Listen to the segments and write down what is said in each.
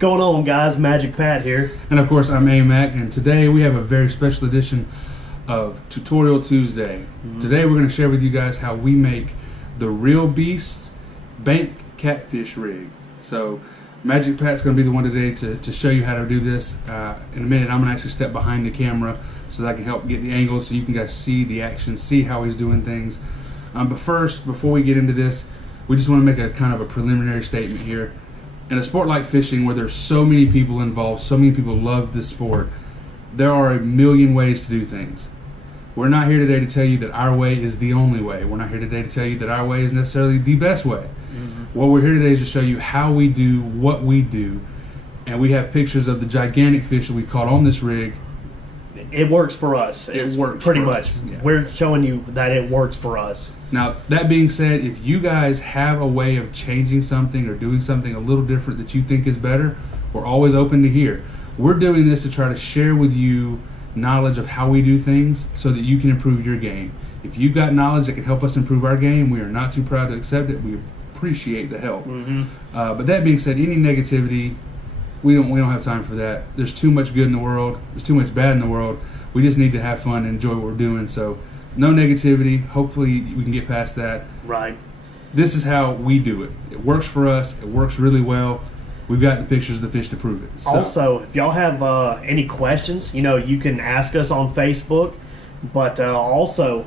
going on, guys? Magic Pat here. And of course, I'm A-Mac, and today we have a very special edition of Tutorial Tuesday. Today we're going to share with you guys how we make the Real Beast bank catfish rig. So Magic Pat's going to be the one today to show you how to do this. In a minute, I'm going to actually step behind the camera so that I can help get the angle so you can guys see the action, see how he's doing things. But first, before we get into this, we just want to make a kind of a preliminary statement here. In a sport like fishing, where there's so many people involved, so many people love this sport, there are a million ways to do things. We're not here today to tell you that our way is the only way. We're not here today to tell you that our way is necessarily the best way. What we're here today is to show you how we do what we do, and we have pictures of the gigantic fish that we caught on this rig. It works for us. It works pretty for much. us. Yeah. We're showing you that it works for us. Now, that being said, if you guys have a way of changing something or doing something a little different that you think is better, we're always open to hear. We're doing this to try to share with you knowledge of how we do things so that you can improve your game. If you've got knowledge that can help us improve our game, we are not too proud to accept it. We appreciate the help. But that being said, any negativity, we don't have time for that. There's too much good in the world. There's too much bad in the world. We just need to have fun and enjoy what we're doing. So no negativity. Hopefully we can get past that. Right. This is how we do it. It works for us. It works really well. We've got the pictures of the fish to prove it. So. Also, if y'all have any questions, you can ask us on Facebook, but also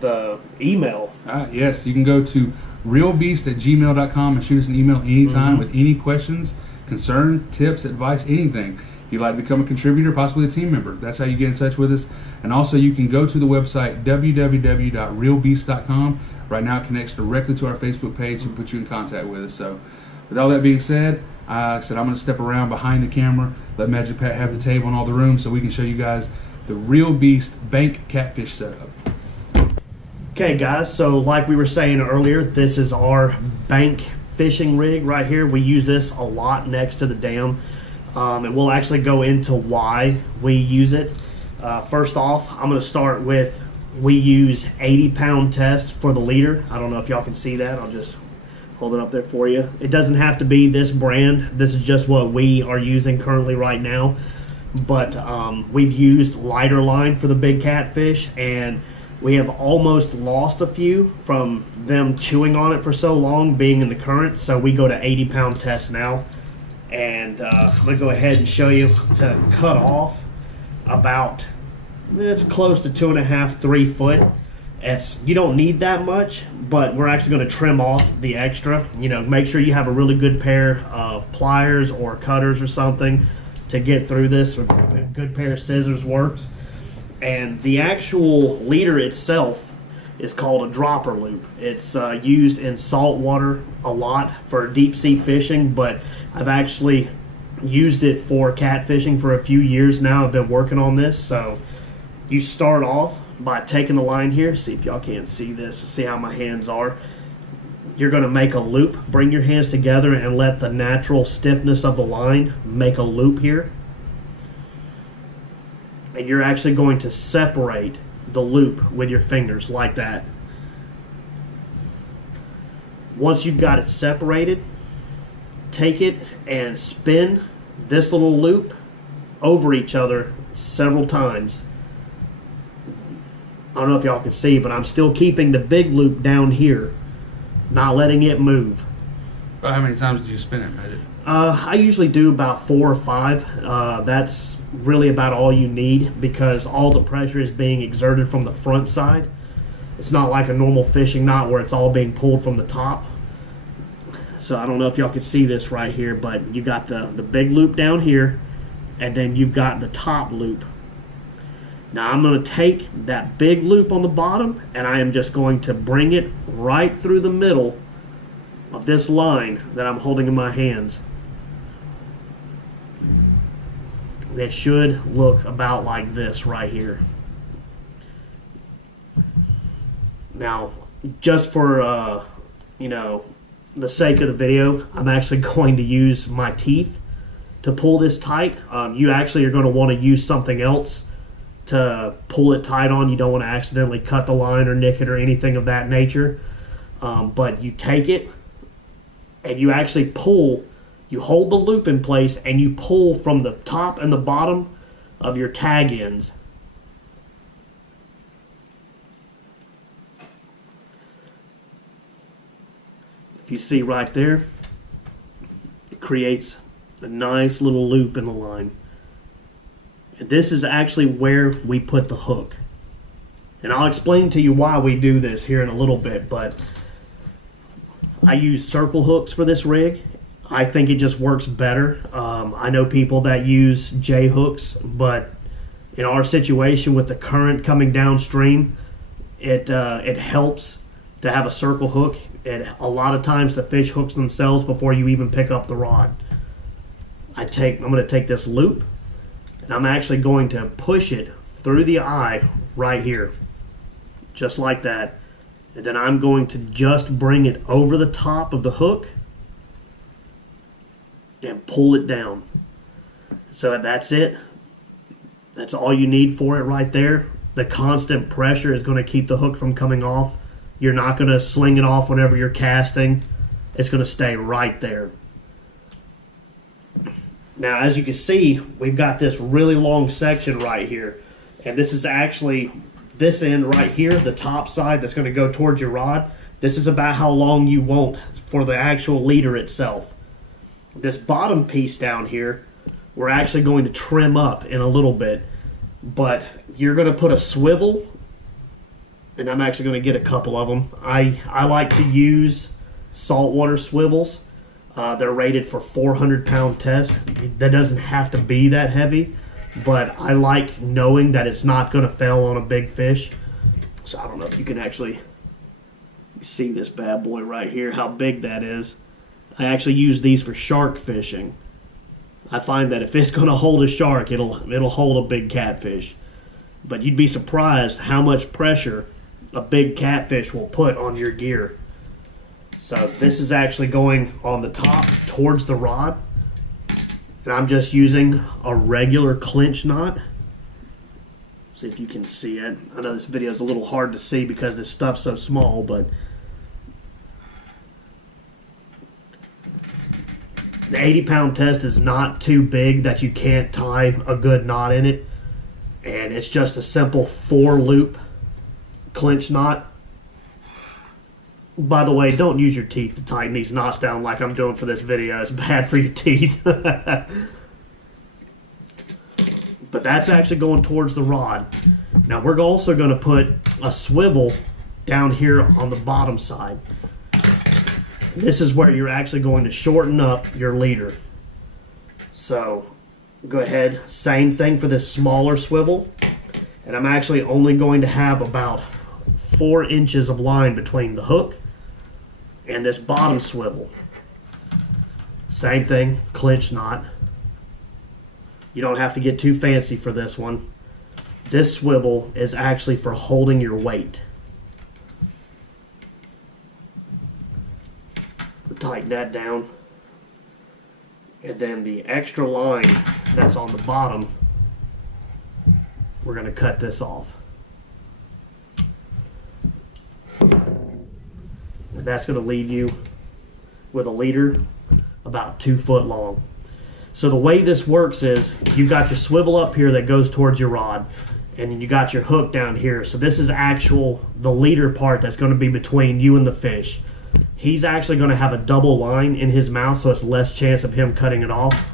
the email. Yes, you can go to realbeast@gmail.com and shoot us an email anytime with any questions, concerns, tips, advice, anything. If you'd like to become a contributor, possibly a team member, that's how you get in touch with us. And also you can go to the website www.realbeast.com. Right now it connects directly to our Facebook page and put you in contact with us. So with all that being said, I'm going to step around behind the camera, let Magic Pat have the table and all the room so we can show you guys the Real Beast bank catfish setup. Okay, guys, so like we were saying earlier, this is our bank fishing rig right here. We use this a lot next to the dam, and we'll actually go into why we use it. First off, I'm going to start with, we use 80-pound test for the leader. I don't know if y'all can see that. I'll just hold it up there for you. It doesn't have to be this brand. This is just what we are using currently right now. But we've used lighter line for the big catfish, and we have almost lost a few from them chewing on it for so long, being in the current. So we go to 80-pound test now. And I'm going to go ahead and show you to cut off about, it's close to 2.5, 3 foot. You don't need that much, but we're actually going to trim off the extra. Make sure you have a really good pair of pliers or cutters or something to get through this. A good pair of scissors works. And the actual leader itself is called a dropper loop. It's used in salt water a lot for deep sea fishing, but I've actually used it for catfishing for a few years now. I've been working on this. So you start off by taking the line here. See if y'all can't see this. See how my hands are. You're going to make a loop. Bring your hands together and let the natural stiffness of the line make a loop here. And you're actually going to separate the loop with your fingers like that. Once you've got it separated, take it and spin this little loop over each other several times. I don't know if y'all can see, but I'm still keeping the big loop down here, not letting it move. How many times do you spin it, Magic? I usually do about 4 or 5. That's really about all you need because all the pressure is being exerted from the front side. It's not like a normal fishing knot where it's all being pulled from the top. So I don't know if y'all can see this right here, but you got the big loop down here, and then you've got the top loop. Now I'm going to take that big loop on the bottom, and I am just going to bring it right through the middle of this line that I'm holding in my hands. It should look about like this right here. Now, just for the sake of the video, I'm actually going to use my teeth to pull this tight. You actually are going to want to use something else to pull it tight on. You don't want to accidentally cut the line or nick it or anything of that nature. But you take it and you actually pull You hold the loop in place and you pull from the top and the bottom of your tag ends. If you see right there, it creates a nice little loop in the line. And this is actually where we put the hook. And I'll explain to you why we do this here in a little bit, but I use circle hooks for this rig. I think it just works better. I know people that use J hooks, but in our situation with the current coming downstream, it helps to have a circle hook. A lot of times the fish hooks themselves before you even pick up the rod. I'm going to take this loop and I'm actually going to push it through the eye right here, just like that. And then I'm going to just bring it over the top of the hook and pull it down. So that's it. That's all you need for it right there. The constant pressure is going to keep the hook from coming off. You're not going to sling it off whenever you're casting. It's going to stay right there. Now, as you can see, we've got this really long section right here. And this is actually this end right here, the top side that's going to go towards your rod. This is about how long you want for the actual leader itself. This bottom piece down here, we're actually going to trim up in a little bit. But you're going to put a swivel, and I'm actually going to get a couple of them. I like to use saltwater swivels. They're rated for 400-pound test. That doesn't have to be that heavy, but I like knowing that it's not going to fail on a big fish. So I don't know if you can actually see this bad boy right here, how big that is. I actually use these for shark fishing. I find that if it's going to hold a shark, it'll hold a big catfish. But you'd be surprised how much pressure a big catfish will put on your gear. So this is actually going on the top towards the rod. And I'm just using a regular clinch knot. See if you can see it. I know this video is a little hard to see because this stuff's so small, but the 80-pound test is not too big that you can't tie a good knot in it. And it's just a simple 4-loop clinch knot. By the way, don't use your teeth to tighten these knots down like I'm doing for this video. It's bad for your teeth. But that's actually going towards the rod. Now we're also going to put a swivel down here on the bottom side. This is where you're actually going to shorten up your leader. So go ahead, same thing for this smaller swivel. And I'm actually only going to have about 4 inches of line between the hook and this bottom swivel. Same thing, clinch knot. You don't have to get too fancy for this one. This swivel is actually for holding your weight. Tighten that down. And then the extra line that's on the bottom, we're going to cut this off. And that's going to leave you with a leader about 2 foot long. So the way this works is you've got your swivel up here that goes towards your rod, and then you got your hook down here. So this is the leader part that's going to be between you and the fish. He's actually going to have a double line in his mouth, so it's less chance of him cutting it off.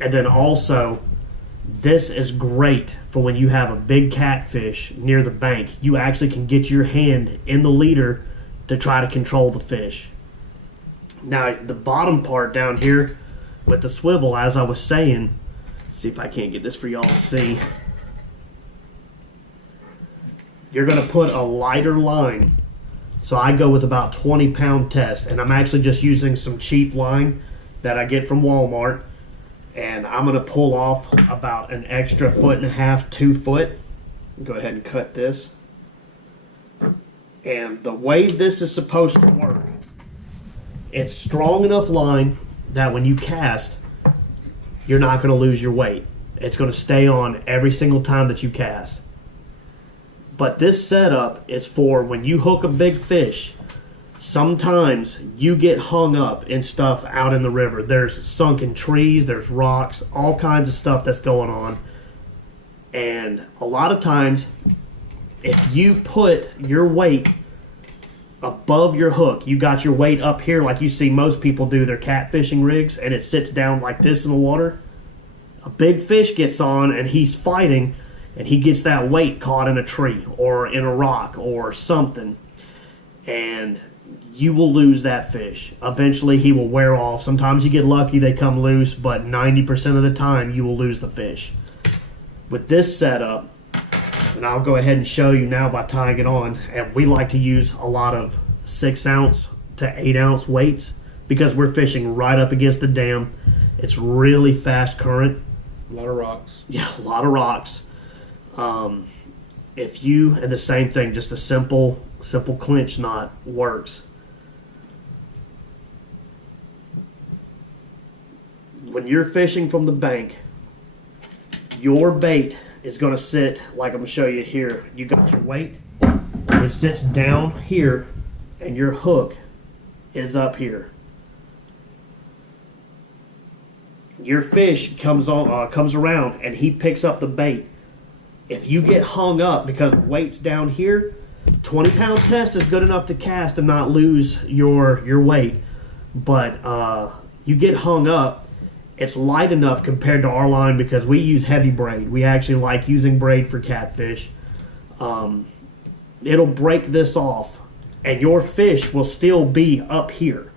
And then also, this is great for when you have a big catfish near the bank. You actually can get your hand in the leader to try to control the fish. Now, the bottom part down here with the swivel, as I was saying, see if I can't get this for y'all to see. You're going to put a lighter line. So I go with about 20-pound test, and I'm actually just using some cheap line that I get from Walmart, and I'm going to pull off about an extra 1.5 feet, 2 foot. Go ahead and cut this. And the way this is supposed to work, it's strong enough line that when you cast, you're not going to lose your weight. It's going to stay on every single time that you cast. But this setup is for when you hook a big fish. sometimes you get hung up in stuff out in the river. There's sunken trees, there's rocks, all kinds of stuff that's going on. And a lot of times, if you put your weight above your hook, you got your weight up here like you see most people do their catfishing rigs, and it sits down like this in the water, a big fish gets on and he's fighting, and he gets that weight caught in a tree or in a rock or something, and you will lose that fish. Eventually he will wear off. Sometimes you get lucky, they come loose, but 90% of the time you will lose the fish. With this setup, and I'll go ahead and show you now by tying it on, and we like to use a lot of 6 ounce to 8 ounce weights because we're fishing right up against the dam. It's really fast current. A lot of rocks. Yeah, a lot of rocks. If you, and the same thing, just a simple clinch knot works. When you're fishing from the bank, your bait is going to sit like I'm going to show you here. You got your weight, it sits down here, and your hook is up here. Your fish comes around and he picks up the bait. If you get hung up because the weight's down here, 20-pound test is good enough to cast and not lose your weight. But you get hung up, it's light enough compared to our line because we use heavy braid. We actually like using braid for catfish. It'll break this off, and your fish will still be up here.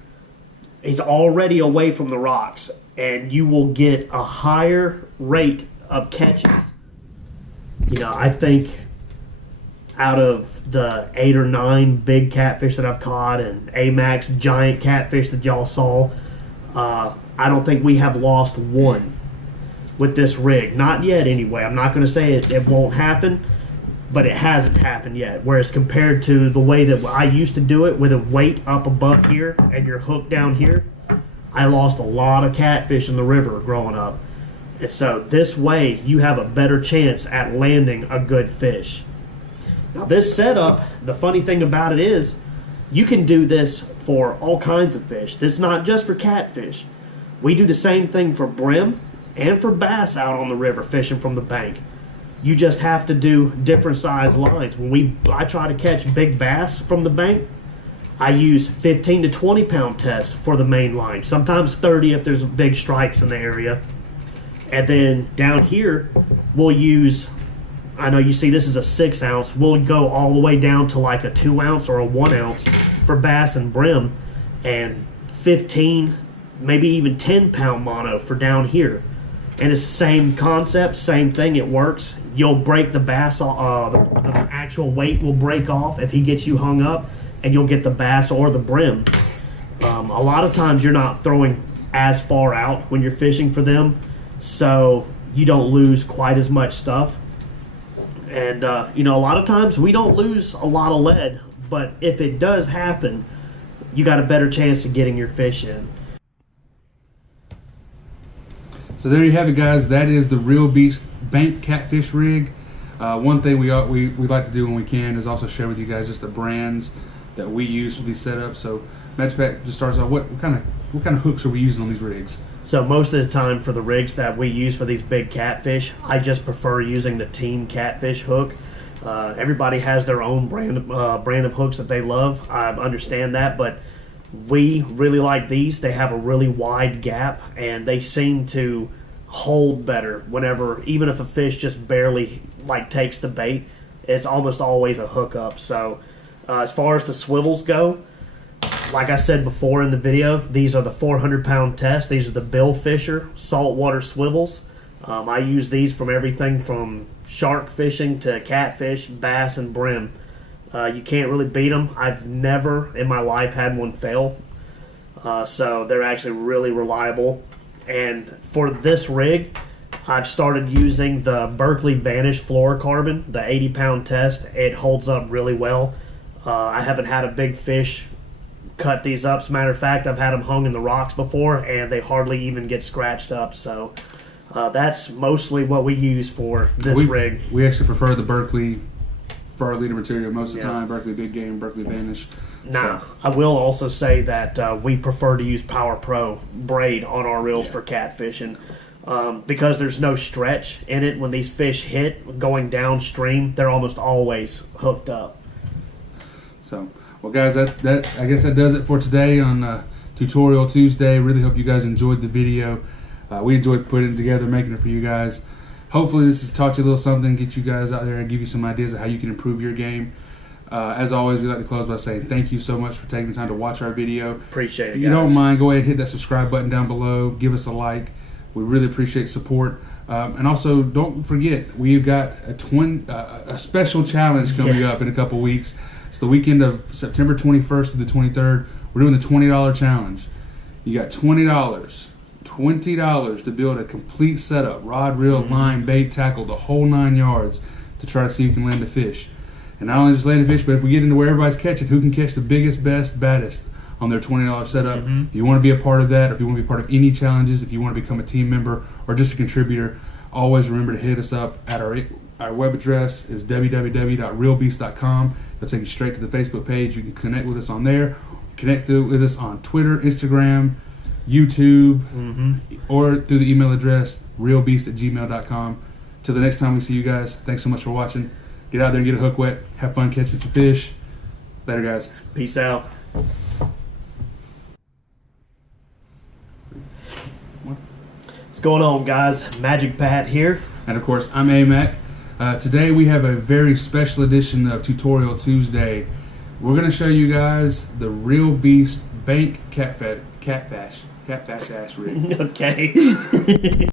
He's already away from the rocks, and you will get a higher rate of catches. You know, I think out of the 8 or 9 big catfish that I've caught and A-Max giant catfish that y'all saw, I don't think we have lost one with this rig. Not yet, anyway. I'm not going to say it won't happen, but it hasn't happened yet. Whereas compared to the way that I used to do it with a weight up above here and your hook down here, I lost a lot of catfish in the river growing up. And so this way, you have a better chance at landing a good fish. Now this setup, the funny thing about it is, you can do this for all kinds of fish. This is not just for catfish. We do the same thing for brim and for bass out on the river fishing from the bank. You just have to do different size lines. When I try to catch big bass from the bank, I use 15 to 20 pound test for the main line. Sometimes 30 if there's big stripes in the area. And then down here, we'll use, I know you see this is a 6 ounce. We'll go all the way down to like a 2 ounce or a 1 ounce for bass and brim, and 15, maybe even 10 pound mono for down here. And it's the same concept, same thing, it works. You'll break the bass, the actual weight will break off if he gets you hung up, and you'll get the bass or the brim. A lot of times you're not throwing as far out when you're fishing for them, so you don't lose quite as much stuff. And you know, a lot of times we don't lose a lot of lead, but if it does happen, you got a better chance of getting your fish in. So there you have it, guys. That is the Real Beast Bank Catfish Rig. One thing we like to do when we can is also share with you guys just the brands that we use for these setups. So Matchback just starts off, what kind of hooks are we using on these rigs? So most of the time for the rigs that we use for these big catfish, I just prefer using the Team Catfish hook. Everybody has their own brand of hooks that they love. I understand that, but we really like these. They have a really wide gap, and they seem to hold better whenever, even if a fish just barely takes the bait, it's almost always a hookup. So as far as the swivels go, like I said before in the video, these are the 400-pound test. These are the Bill Fisher saltwater swivels. I use these from everything from shark fishing to catfish, bass, and brim. You can't really beat them. I've never in my life had one fail. So they're actually really reliable. And for this rig, I've started using the Berkley Vanish fluorocarbon, the 80-pound test. It holds up really well. I haven't had a big fish cut these up. As a matter of fact, I've had them hung in the rocks before, and they hardly even get scratched up. So that's mostly what we use for this rig. We actually prefer the Berkley for our leader material most of the Yeah. time. Berkeley Big Game, Berkeley Vanish. Now, So, I will also say that we prefer to use Power Pro braid on our reels for catfishing because there's no stretch in it. When these fish hit going downstream, they're almost always hooked up. so well, guys, that I guess that does it for today on Tutorial Tuesday. Really hope you guys enjoyed the video. We enjoyed putting it together, making it for you guys. Hopefully this has taught you a little something, get you guys out there and give you some ideas of how you can improve your game. As always, we like to close by saying thank you so much for taking the time to watch our video. Appreciate it, If you don't mind, go ahead and hit that subscribe button down below. Give us a like. We really appreciate support. And also, don't forget, we've got a special challenge coming up in a couple weeks. It's the weekend of September 21st to the 23rd. We're doing the $20 challenge. You got $20 to build a complete setup, rod, reel, line, bait, tackle, the whole 9 yards to try to see if you can land a fish. And not only just land a fish, but if we get into where everybody's catching, who can catch the biggest, best, baddest on their $20 setup. If you want to be a part of that, or if you want to be part of any challenges, if you want to become a team member or just a contributor, always remember to hit us up at our web address is www.realbeast.com. It'll take you straight to the Facebook page. You can connect with us on there. Connect with us on Twitter, Instagram, YouTube, or through the email address realbeast@gmail.com. Till the next time we see you guys, thanks so much for watching. Get out there and get a hook wet. Have fun catching some fish. Later, guys. Peace out. What's going on, guys? Magic Pat here. And of course, I'm AMAC. Today we have a very special edition of Tutorial Tuesday. We're going to show you guys the Real Beast Bank Catfish ash rig. Okay.